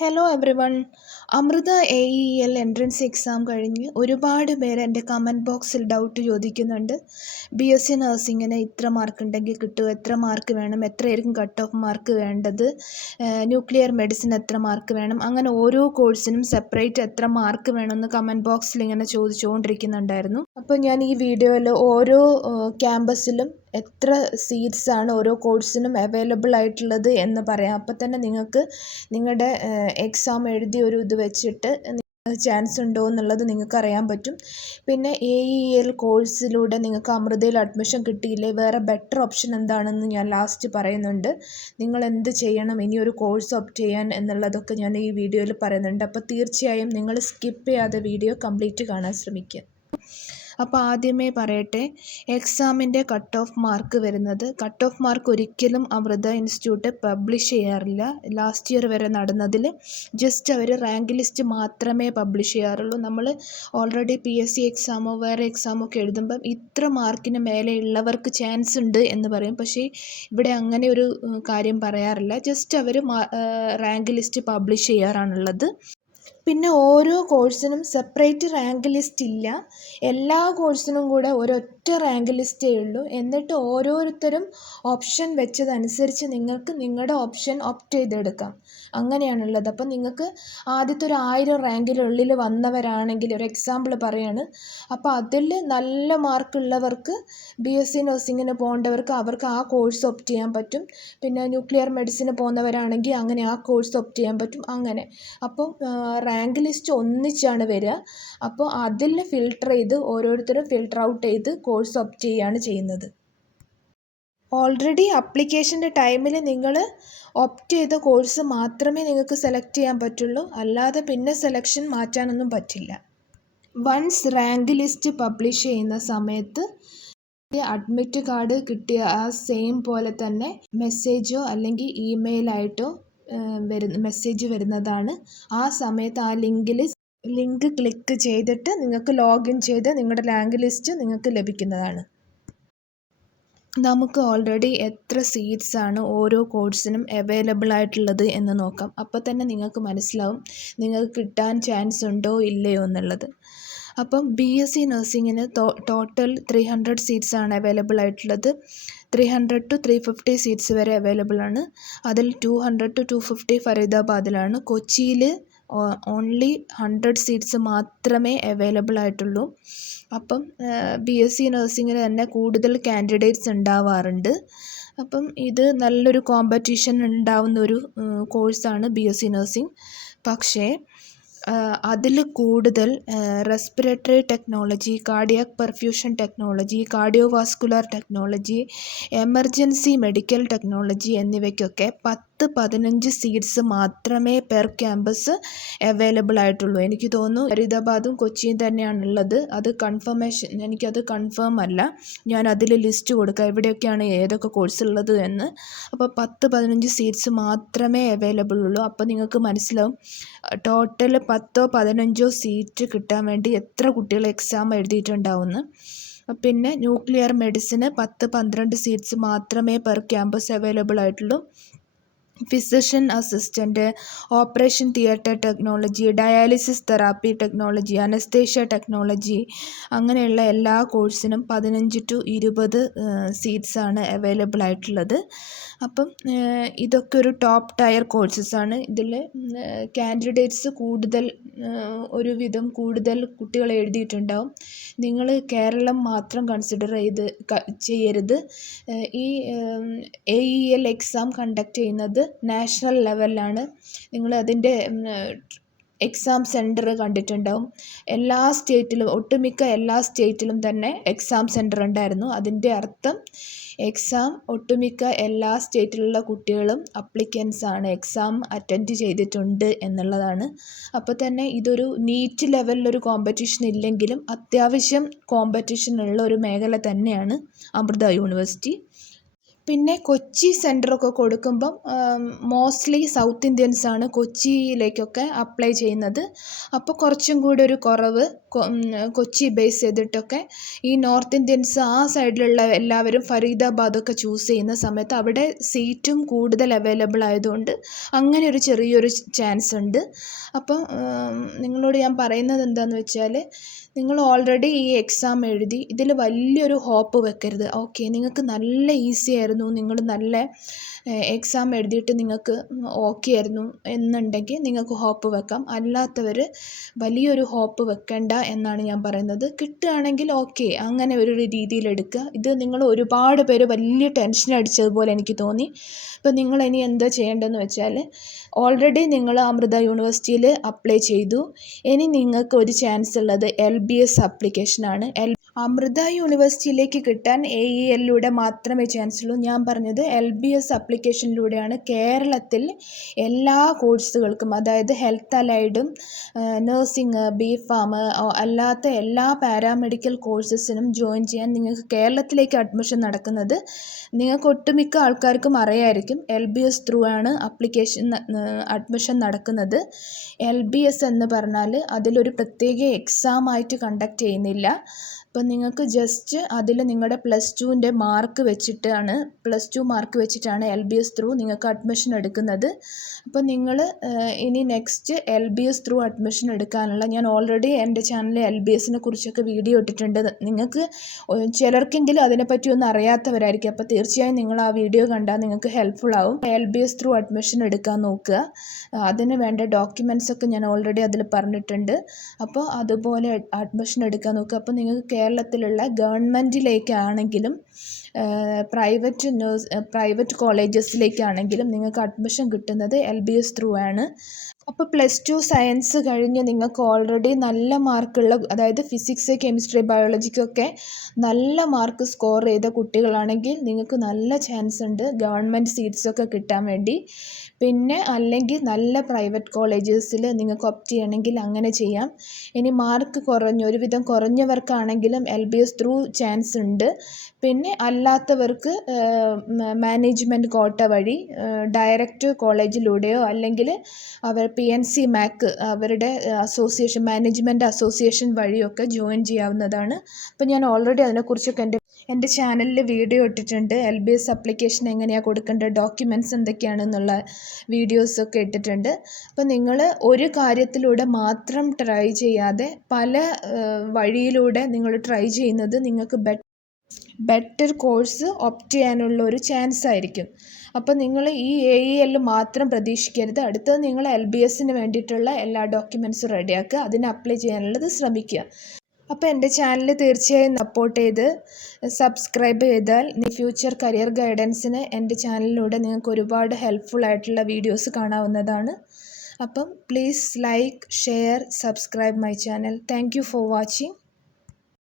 Hello everyone. Amrita AEL entrance exam കഴിഞ്ഞ് ഒരുപാട് പേര് എൻ്റെ കമൻറ്റ് ബോക്സിൽ ഡൗട്ട് ചോദിക്കുന്നുണ്ട്. BSc നഴ്സിങ്ങിന് ഇത്ര മാർക്ക് ഉണ്ടെങ്കിൽ കിട്ടുമോ, എത്ര മാർക്ക് വേണം, എത്രയായിരിക്കും കട്ട് ഓഫ് മാർക്ക് വേണ്ടത്, ന്യൂക്ലിയർ മെഡിസിൻ എത്ര മാർക്ക് വേണം, അങ്ങനെ ഓരോ കോഴ്സിനും സെപ്പറേറ്റ് എത്ര മാർക്ക് വേണമെന്ന് കമൻറ്റ് ബോക്സിൽ ഇങ്ങനെ ചോദിച്ചുകൊണ്ടിരിക്കുന്നുണ്ടായിരുന്നു. അപ്പോൾ ഞാൻ ഈ വീഡിയോയിൽ ഓരോ ക്യാമ്പസിലും എത്ര സീറ്റ്സാണ് ഓരോ കോഴ്സിനും അവൈലബിൾ ആയിട്ടുള്ളത് എന്ന് പറയാം. അപ്പോൾ തന്നെ നിങ്ങൾക്ക് നിങ്ങളുടെ എക്സാം എഴുതി ഒരു ഇത് വെച്ചിട്ട് ചാൻസ് ഉണ്ടോ എന്നുള്ളത് നിങ്ങൾക്ക് അറിയാൻ പറ്റും. പിന്നെ AEL കോഴ്സിലൂടെ നിങ്ങൾക്ക് അമൃതയിൽ അഡ്മിഷൻ കിട്ടിയില്ലേ, വേറെ ബെറ്റർ ഓപ്ഷൻ എന്താണെന്ന് ഞാൻ ലാസ്റ്റ് പറയുന്നുണ്ട്. നിങ്ങൾ എന്ത് ചെയ്യണം ഇനി ഒരു കോഴ്സ് ഓപ്റ്റ് ചെയ്യാൻ എന്നുള്ളതൊക്കെ ഞാൻ ഈ വീഡിയോയിൽ പറയുന്നുണ്ട്. അപ്പോൾ തീർച്ചയായും നിങ്ങൾ സ്കിപ്പ് ചെയ്യാതെ വീഡിയോ കംപ്ലീറ്റ് കാണാൻ ശ്രമിക്കുക. അപ്പോൾ ആദ്യമേ പറയട്ടെ, എക്സാമിൻ്റെ കട്ട് ഓഫ് മാർക്ക് വരുന്നത്, കട്ട് ഓഫ് മാർക്ക് ഒരിക്കലും അമൃത ഇൻസ്റ്റിറ്റ്യൂട്ട് പബ്ലിഷ് ചെയ്യാറില്ല. ലാസ്റ്റ് ഇയർ വരെ നടന്നതിൽ ജസ്റ്റ് അവർ റാങ്ക് ലിസ്റ്റ് മാത്രമേ പബ്ലിഷ് ചെയ്യാറുള്ളൂ. നമ്മൾ ഓൾറെഡി PSC എക്സാമോ വേറെ എക്സാമോ ഒക്കെ എഴുതുമ്പം ഇത്ര മാർക്കിന് മേലെ ഉള്ളവർക്ക് ചാൻസ് ഉണ്ട് എന്ന് പറയും. പക്ഷേ ഇവിടെ അങ്ങനെ ഒരു കാര്യം പറയാറില്ല. ജസ്റ്റ് അവർ റാങ്ക് ലിസ്റ്റ് പബ്ലിഷ് ചെയ്യാറാണുള്ളത്. പിന്നെ ഓരോ കോഴ്സിനും സെപ്പറേറ്റ് റാങ്ക് ലിസ്റ്റ് ഇല്ല. എല്ലാ കോഴ്സിനും കൂടെ ഒരൊറ്റ റാങ്ക് ലിസ്റ്റേ ഉള്ളൂ. എന്നിട്ട് ഓരോരുത്തരും ഓപ്ഷൻ വെച്ചതനുസരിച്ച് നിങ്ങൾക്ക് നിങ്ങളുടെ ഓപ്ഷൻ ഓപ്റ്റ് ചെയ്തെടുക്കാം. അങ്ങനെയാണുള്ളത്. അപ്പം നിങ്ങൾക്ക് ആദ്യത്തെ ഒരു 1000 റാങ്കിനുള്ളിൽ വന്നവരാണെങ്കിൽ, ഒരു എക്സാമ്പിൾ പറയാണ്, അപ്പോൾ അതിൽ നല്ല മാർക്കുള്ളവർക്ക് BSc നഴ്സിങ്ങിന് പോകേണ്ടവർക്ക് അവർക്ക് ആ കോഴ്സ് ഓപ്റ്റ് ചെയ്യാൻ പറ്റും. പിന്നെ ന്യൂക്ലിയർ മെഡിസിന് പോകുന്നവരാണെങ്കിൽ അങ്ങനെ ആ കോഴ്സ് ഓപ്റ്റ് ചെയ്യാൻ പറ്റും. അങ്ങനെ അപ്പം റാങ്ക് ലിസ്റ്റ് ഒന്നിച്ചാണ് വരിക. അപ്പോൾ അതിൽ ഫിൽട്ടർ ചെയ്ത് ഓരോരുത്തരും ഫിൽട്ടർ ഔട്ട് ചെയ്ത് കോഴ്സ് ഓപ്റ്റ് ചെയ്യുകയാണ് ചെയ്യുന്നത്. ഓൾറെഡി അപ്ലിക്കേഷൻ്റെ ടൈമിൽ നിങ്ങൾ ഓപ്റ്റ് ചെയ്ത കോഴ്സ് മാത്രമേ നിങ്ങൾക്ക് സെലക്ട് ചെയ്യാൻ പറ്റുള്ളൂ. അല്ലാതെ പിന്നെ സെലക്ഷൻ മാറ്റാനൊന്നും പറ്റില്ല. വൺസ് റാങ്ക് ലിസ്റ്റ് പബ്ലിഷ് ചെയ്യുന്ന സമയത്ത് അഡ്മിറ്റ് കാർഡ് കിട്ടിയ ആ സെയിം പോലെ തന്നെ മെസ്സേജോ അല്ലെങ്കിൽ ഇമെയിലായിട്ടോ മെസ്സേജ് വരുന്നതാണ്. ആ സമയത്ത് ആ ലിങ്ക് ക്ലിക്ക് ചെയ്തിട്ട് നിങ്ങൾക്ക് ലോഗിൻ ചെയ്ത് നിങ്ങളുടെ റാങ്ക് ലിസ്റ്റ് നിങ്ങൾക്ക് ലഭിക്കുന്നതാണ്. നമുക്ക് ഓൾറെഡി എത്ര സീറ്റ്സാണ് ഓരോ കോഴ്സിനും അവൈലബിൾ ആയിട്ടുള്ളത് എന്ന് നോക്കാം. അപ്പോൾ തന്നെ നിങ്ങൾക്ക് മനസ്സിലാവും നിങ്ങൾക്ക് കിട്ടാൻ ചാൻസ് ഉണ്ടോ ഇല്ലയോ എന്നുള്ളത്. അപ്പം BSc നഴ്സിങ്ങിന് ടോട്ടൽ 300 സീറ്റ്സാണ് അവൈലബിൾ ആയിട്ടുള്ളത്. 300 to 350 സീറ്റ്സ് വരെ അവൈലബിൾ ആണ്. അതിൽ 200 to 250 ഫരീദാബാദിലാണ്. കൊച്ചിയിൽ ഓൺലി 100 സീറ്റ്സ് മാത്രമേ അവൈലബിൾ ആയിട്ടുള്ളൂ. അപ്പം BSc നഴ്സിങ്ങിന് തന്നെ കൂടുതൽ കാൻഡിഡേറ്റ്സ് ഉണ്ടാവാറുണ്ട്. അപ്പം ഇത് നല്ലൊരു കോമ്പറ്റീഷൻ ഉണ്ടാവുന്ന ഒരു കോഴ്സാണ് BSc നഴ്സിംഗ്. പക്ഷേ അതിൽ കൂടുതൽ respiratory technology, cardiac perfusion technology, cardiovascular technology, emergency medical technology എന്നിവയ്ക്കൊക്കെ 10-15 സീറ്റ്സ് മാത്രമേ പെർ ക്യാമ്പസ് അവൈലബിൾ ആയിട്ടുള്ളൂ. എനിക്ക് തോന്നുന്നു ഫരീദാബാദും കൊച്ചിയും തന്നെയാണുള്ളത്. അത് എനിക്കത് കൺഫേം അല്ല. ഞാൻ അതിൽ ലിസ്റ്റ് കൊടുക്കാം എവിടെയൊക്കെയാണ് ഏതൊക്കെ കോഴ്സ് ഉള്ളത് എന്ന്. അപ്പോൾ 10-15 സീറ്റ്സ് മാത്രമേ അവൈലബിൾ ഉള്ളൂ. അപ്പോൾ നിങ്ങൾക്ക് മനസ്സിലാവും ടോട്ടൽ 10-15 സീറ്റ് കിട്ടാൻ വേണ്ടി എത്ര കുട്ടികൾ എക്സാം എഴുതിയിട്ടുണ്ടാവുമെന്ന്. പിന്നെ ന്യൂക്ലിയർ മെഡിസിന് 10-12 സീറ്റ്സ് മാത്രമേ പെർ ക്യാമ്പസ് അവൈലബിൾ ആയിട്ടുള്ളൂ. Physician assistant, operation theatre technology, dialysis therapy technology, anaesthesia technology, അങ്ങനെയുള്ള എല്ലാ കോഴ്സിനും 15 to 20 സീറ്റ്സാണ് അവൈലബിൾ ആയിട്ടുള്ളത്. അപ്പം ഇതൊക്കെ ഒരു ടോപ്പ് ടയർ കോഴ്സസാണ്. ഇതിൽ കാൻഡിഡേറ്റ്സ് ഒരുവിധം കൂടുതൽ കുട്ടികൾ എഴുതിയിട്ടുണ്ടാവും. നിങ്ങൾ കേരളം മാത്രം കൺസിഡർ ചെയ്യരുത്. ഈ AEL എക്സാം കണ്ടക്ട് ചെയ്യുന്നത് നാഷണൽ ലെവലിലാണ്. നിങ്ങൾ അതിൻ്റെ എക്സാം സെൻറ്റർ കണ്ടിട്ടുണ്ടാവും. എല്ലാ സ്റ്റേറ്റിലും, ഒട്ടുമിക്ക എല്ലാ സ്റ്റേറ്റിലും തന്നെ എക്സാം സെൻറ്റർ ഉണ്ടായിരുന്നു. അതിൻ്റെ അർത്ഥം എക്സാം ഒട്ടുമിക്ക എല്ലാ സ്റ്റേറ്റിലുള്ള കുട്ടികളും അപ്ലിക്കൻസ് ആണ്, എക്സാം അറ്റൻഡ് ചെയ്തിട്ടുണ്ട് എന്നുള്ളതാണ്. അപ്പോൾ തന്നെ ഇതൊരു നീറ്റ് ലെവലിലൊരു കോമ്പറ്റീഷൻ ഇല്ലെങ്കിലും അത്യാവശ്യം കോമ്പറ്റീഷൻ ഉള്ള ഒരു മേഖല തന്നെയാണ് അമൃത യൂണിവേഴ്സിറ്റി. പിന്നെ കൊച്ചി സെൻറ്ററൊക്കെ കൊടുക്കുമ്പം മോസ്റ്റ്ലി സൗത്ത് ഇന്ത്യൻസാണ് കൊച്ചിയിലേക്കൊക്കെ അപ്ലൈ ചെയ്യുന്നത്. അപ്പോൾ കുറച്ചും കൂടി ഒരു കുറവ് കൊച്ചി ബേസ് ചെയ്തിട്ടൊക്കെ ഈ നോർത്ത് ഇന്ത്യൻസ് ആ സൈഡിലുള്ള എല്ലാവരും ഫരീദാബാദൊക്കെ ചൂസ് ചെയ്യുന്ന സമയത്ത് അവിടെ സീറ്റും കൂടുതൽ അവൈലബിൾ ആയതുകൊണ്ട് അങ്ങനെ ഒരു ചെറിയൊരു ചാൻസ് ഉണ്ട്. അപ്പം നിങ്ങളോട് ഞാൻ പറയുന്നത് എന്താണെന്ന് വെച്ചാൽ, നിങ്ങൾ ഓൾറെഡി ഈ എക്സാം എഴുതി ഇതിൽ വലിയൊരു ഹോപ്പ് വെക്കരുത്. ഓക്കെ, നിങ്ങൾക്ക് നല്ല ഈസി ആയിരുന്നു, നിങ്ങൾ നല്ല എക്സാം എഴുതിയിട്ട് നിങ്ങൾക്ക് ഓക്കെ ആയിരുന്നു എന്നുണ്ടെങ്കിൽ നിങ്ങൾക്ക് ഹോപ്പ് വെക്കാം. അല്ലാത്തവർ വലിയൊരു ഹോപ്പ് വെക്കണ്ട എന്നാണ് ഞാൻ പറയുന്നത്. കിട്ടുകയാണെങ്കിൽ ഓക്കെ, അങ്ങനെ ഒരു രീതിയിൽ എടുക്കുക. ഇത് നിങ്ങൾ ഒരുപാട് പേര് വലിയ ടെൻഷൻ അടിച്ചതുപോലെ എനിക്ക് തോന്നി. അപ്പോൾ നിങ്ങൾ ഇനി എന്താ ചെയ്യേണ്ടതെന്ന് വെച്ചാൽ, ഓൾറെഡി നിങ്ങൾ അമൃത യൂണിവേഴ്സിറ്റിയിൽ അപ്ലൈ ചെയ്തു. ഇനി നിങ്ങൾക്ക് ഒരു ചാൻസ് ഉള്ളത് LBS ആപ്ലിക്കേഷനാണ്. അമൃത യൂണിവേഴ്സിറ്റിയിലേക്ക് കിട്ടാൻ AELലൂടെ മാത്രമേ ചാൻസ് ഉള്ളൂ. ഞാൻ പറഞ്ഞത് LBS ആപ്ലിക്കേഷനിലൂടെയാണ് കേരളത്തിൽ എല്ലാ കോഴ്സുകൾക്കും, അതായത് ഹെൽത്ത് അലൈഡും നഴ്സിംഗ്, BPharm അല്ലാത്ത എല്ലാ പാരാമെഡിക്കൽ കോഴ്സസിനും ജോയിൻ ചെയ്യാൻ നിങ്ങൾക്ക് കേരളത്തിലേക്ക് അഡ്മിഷൻ നടക്കുന്നത്. നിങ്ങൾക്ക് ഒട്ടുമിക്ക ആൾക്കാർക്കും അറിയായിരിക്കും, LBS ത്രൂ ആണ് അഡ്മിഷൻ നടക്കുന്നത്. LBS എന്ന് പറഞ്ഞാൽ അതിലൊരു പ്രത്യേക എക്സാം ആയിട്ട് കണ്ടക്ട് ചെയ്യുന്നില്ല. അപ്പം നിങ്ങൾക്ക് ജസ്റ്റ് അതിൽ നിങ്ങളുടെ +2 മാർക്ക് വെച്ചിട്ടാണ് LBS ത്രൂ നിങ്ങൾക്ക് അഡ്മിഷൻ എടുക്കുന്നത്. അപ്പോൾ നിങ്ങൾ ഇനി നെക്സ്റ്റ് LBS ത്രൂ അഡ്മിഷൻ എടുക്കാനുള്ള, ഞാൻ ഓൾറെഡി എൻ്റെ ചാനലിൽ LBSനെ കുറിച്ചൊക്കെ വീഡിയോ ഇട്ടിട്ടുണ്ട്. നിങ്ങൾക്ക് ചിലർക്കെങ്കിലും അതിനെപ്പറ്റി ഒന്നും അറിയാത്തവരായിരിക്കും. അപ്പോൾ തീർച്ചയായും നിങ്ങൾ ആ വീഡിയോ കണ്ടാൽ നിങ്ങൾക്ക് ഹെൽപ്ഫുൾ ആവും. LBS ത്രൂ അഡ്മിഷൻ എടുക്കാൻ നോക്കുക. അതിന് വേണ്ട ഡോക്യുമെൻറ്റ്സ് ഒക്കെ ഞാൻ ഓൾറെഡി അതിൽ പറഞ്ഞിട്ടുണ്ട്. അപ്പോൾ അതുപോലെ അഡ്മിഷൻ എടുക്കാൻ നോക്കുക. അപ്പോൾ നിങ്ങൾക്ക് കേരളത്തിലുള്ള ഗവൺമെൻറ്റിലേക്കാണെങ്കിലും പ്രൈവറ്റ് കോളേജസിലേക്കാണെങ്കിലും നിങ്ങൾക്ക് അഡ്മിഷൻ കിട്ടുന്നത് LBS ത്രൂ ആണ്. അപ്പോൾ +2 സയൻസ് കഴിഞ്ഞ് നിങ്ങൾക്ക് ഓൾറെഡി നല്ല മാർക്കുള്ള, അതായത് ഫിസിക്സ്, കെമിസ്ട്രി, ബയോളജിക്കൊക്കെ നല്ല മാർക്ക് സ്കോർ ചെയ്ത കുട്ടികളാണെങ്കിൽ നിങ്ങൾക്ക് നല്ല ചാൻസ് ഉണ്ട് ഗവൺമെൻറ് സീറ്റ്സൊക്കെ കിട്ടാൻ വേണ്ടി. പിന്നെ അല്ലെങ്കിൽ നല്ല പ്രൈവറ്റ് കോളേജസിൽ നിങ്ങൾക്ക് ഓപ്റ്റ് ചെയ്യണമെങ്കിൽ അങ്ങനെ ചെയ്യാം. ഇനി മാർക്ക് ഒരുവിധം കുറഞ്ഞവർക്കാണെങ്കിലും LBS ത്രൂ ചാൻസ് ഉണ്ട്. പിന്നെ അല്ലാത്തവർക്ക് മാനേജ്മെൻറ്റ് കോട്ട വഴി ഡയറക്റ്റ് കോളേജിലൂടെയോ അല്ലെങ്കിൽ അവർ PNC MAC അവരുടെ അസോസിയേഷൻ, മാനേജ്മെൻറ്റ് അസോസിയേഷൻ വഴിയൊക്കെ ജോയിൻ ചെയ്യാവുന്നതാണ്. അപ്പോൾ ഞാൻ ഓൾറെഡി അതിനെക്കുറിച്ചൊക്കെ എൻ്റെ ചാനലിൽ വീഡിയോ ഇട്ടിട്ടുണ്ട്. LBS ആപ്ലിക്കേഷൻ എങ്ങനെയാണ് കൊടുക്കേണ്ടത്, ഡോക്യുമെൻറ്റ്സ് എന്തൊക്കെയാണെന്നുള്ള വീഡിയോസൊക്കെ ഇട്ടിട്ടുണ്ട്. അപ്പോൾ നിങ്ങൾ ഒരു കാര്യത്തിലൂടെ മാത്രം ട്രൈ ചെയ്യാതെ പല വഴിയിലൂടെ നിങ്ങൾ ട്രൈ ചെയ്യുന്നത് നിങ്ങൾക്ക് ബെറ്റർ കോഴ്സ് ഓപ്റ്റ് ചെയ്യാനുള്ള ഒരു ചാൻസ് ആയിരിക്കും. അപ്പോൾ നിങ്ങൾ ഈ AEL മാത്രം പ്രതീക്ഷിക്കരുത്. അടുത്തത് നിങ്ങൾ LBSന് വേണ്ടിയിട്ടുള്ള എല്ലാ ഡോക്യുമെൻറ്റ്സും റെഡിയാക്കുക, അതിന് അപ്ലൈ ചെയ്യാനുള്ളത് ശ്രമിക്കുക. അപ്പോൾ എൻ്റെ ചാനൽ തീർച്ചയായും സപ്പോർട്ട് ചെയ്ത് സബ്സ്ക്രൈബ് ചെയ്താൽ ഫ്യൂച്ചർ കരിയർ ഗൈഡൻസിന് എൻ്റെ ചാനലിലൂടെ നിങ്ങൾക്ക് ഒരുപാട് ഹെൽപ്ഫുൾ ആയിട്ടുള്ള വീഡിയോസ് കാണാവുന്നതാണ്. അപ്പം please like, share, subscribe my channel. Thank you for watching.